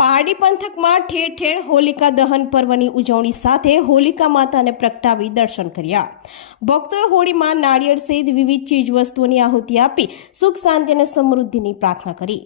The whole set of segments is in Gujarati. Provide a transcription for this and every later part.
પારડી પંથકમાં ઠેર ઠેર હોલિકા દહન પર્વની ઉજવણી સાથે હોલિકા માતાને પ્રગટાવી દર્શન કર્યા। ભક્તોએ હોળીમાં નાળિયેર સહિત વિવિધ ચીજ વસ્તુઓની આહુતિ આપી સુખ શાંતિ અને સમૃદ્ધિની પ્રાર્થના કરી।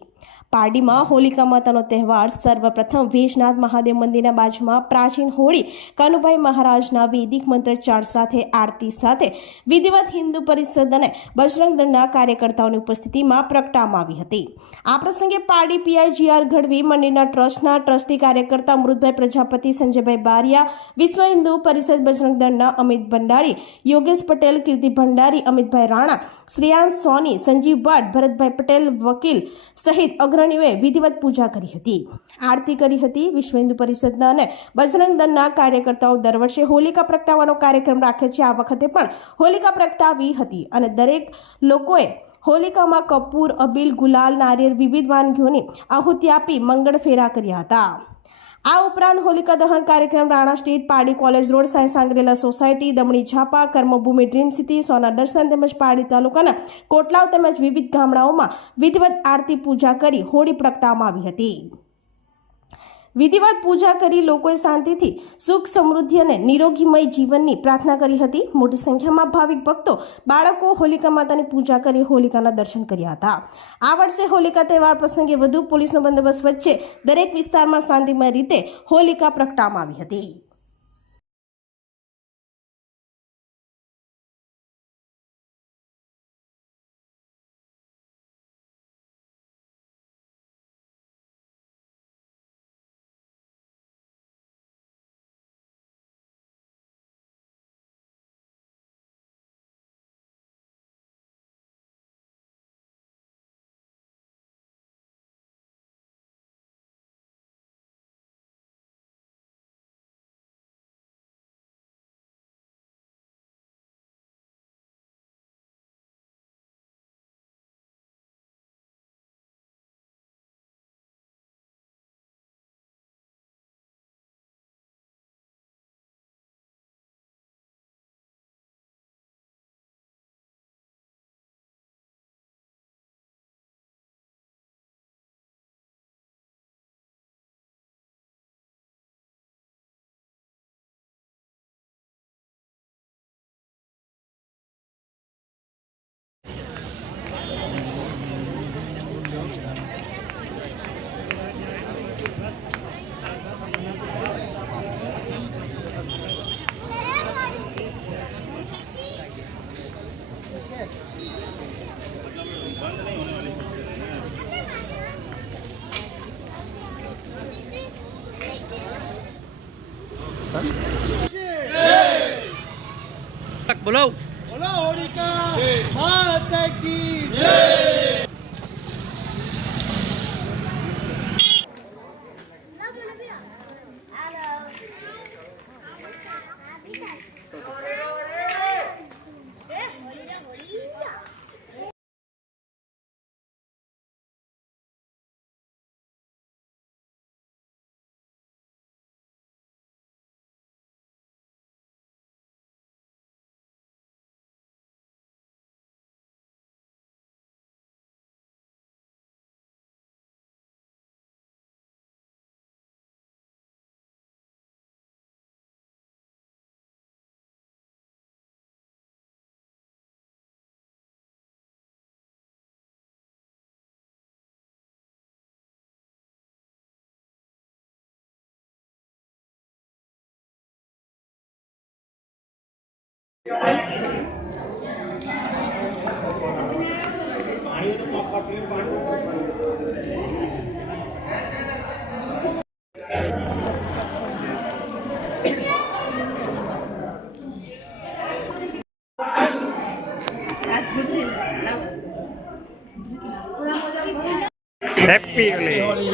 પારડીમાં હોલિકા માતાનો તહેવાર સર્વપ્રથમ વેશનાથ મહાદેવ મંદિરના બાજુમાં પ્રાચીન હોળી કનુભાઈ મહારાજના વૈદિક મંત્રોચ્ચાર સાથે આરતી સાથે વિધિવત હિન્દુ પરિષદ અને બજરંગ દળના કાર્યકર્તાઓની ઉપસ્થિતિમાં પ્રગટાવવામાં આવી હતી। આ પ્રસંગે પારડી પીઆઈ ગઢવી મંદિરના ટ્રસ્ટના ટ્રસ્ટી કાર્યકર્તા અમૃતભાઈ પ્રજાપતિ, સંજયભાઈ બારિયા, વિશ્વ હિન્દુ પરિષદ બજરંગ દળના અમિત ભંડારી, યોગેશ પટેલ, કીર્તિ ભંડારી, અમિતભાઈ રાણા, શ્રેયાંશ સોની, સંજીવ ભટ્ટ, ભરતભાઈ પટેલ વકીલ સહિત અગ્રણીઓએ વિધિવત પૂજા કરી હતી, આરતી કરી હતી। વિશ્વ હિન્દુ પરિષદના અને બજરંગ દળના કાર્યકર્તાઓ દર વર્ષે હોલિકા પ્રગટાવવાનો કાર્યક્રમ રાખે છે। આ વખતે પણ હોલિકા પ્રગટાવી હતી અને દરેક લોકોએ હોલિકામાં કપૂર, અબીલ, ગુલાલ, નારિયેળ, વિવિધ વાનગીઓની આહુતિ આપી મંગળ ફેરા કર્યા હતા। આ ઉપરાંત હોલિકા દહન કાર્યક્રમ Rana street, Pardi college road, Sai Shangrila society, Damani Zapa, Karmabhoomi dream city, Sona Darshan તેમજ પારડી તાલુકાના કોટલાવ તેમજ વિવિધ ગામડાઓમાં વિધિવત આરતી પૂજા કરી હોળી પ્રગટાવવામાં આવી હતી। વિધિવત પૂજા કરી લોકોએ શાંતિથી સુખ, સમૃદ્ધિ અને નિરોગીમય જીવનની પ્રાર્થના કરી હતી। મોટી સંખ્યામાં ભાવિક ભક્તો, બાળકો હોલિકા માતાની પૂજા કરી હોલિકાના દર્શન કર્યા હતા। આ વર્ષે હોલિકા તહેવાર પ્રસંગે વધુ પોલીસનો બંદોબસ્ત વચ્ચે દરેક વિસ્તારમાં શાંતિમય રીતે હોલિકા પ્રગટાવવામાં આવી હતી। बोलो बोलो होलिका माता की जय। हैप्पी होली।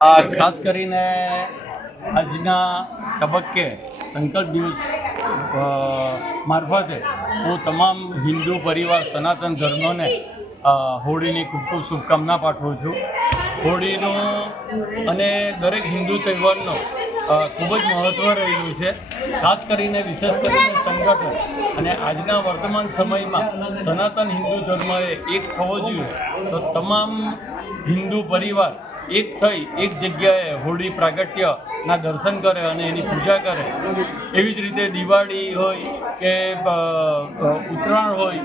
ખાસ કરીને આજના તબક્કે સંકલ્પ દિવસ મારફતે હું તમામ હિન્દુ પરિવાર સનાતન ધર્મોને હોળીની ખૂબ ખૂબ શુભકામના પાઠવું છું. હોળીનો અને દરેક હિન્દુ તહેવારનો ખૂબ જ મહત્ત્વ રહેલું છે. ખાસ કરીને વિશેષ કરીને સંગઠન અને આજના વર્તમાન સમયમાં સનાતન હિન્દુ ધર્મએ એક થવો જોઈએ. તો તમામ હિન્દુ પરિવાર એક થઈ એક જગ્યાએ હોળી પ્રાગટ્યના દર્શન કરે અને એની પૂજા કરે. એવી જ રીતે દિવાળી હોય કે ઉત્તરાયણ હોય,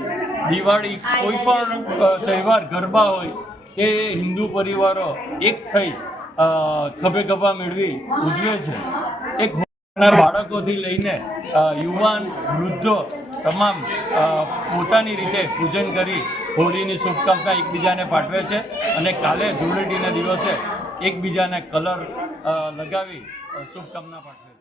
દિવાળી કોઈ પણ તહેવાર ગરબા હોય કે હિન્દુ પરિવારો એક થઈ ખભે ખભા મેળવી ઉજવે છે. એક નાના બાળકોથી લઈને યુવાન વૃદ્ધો તમામ પોતાની રીતે પૂજન કરી હોળીની શુભકામના એકબીજાને પાઠવે છે અને કાલે ધૂળેટીના દિવસે એકબીજાને કલર લગાવી શુભકામના પાઠવે છે.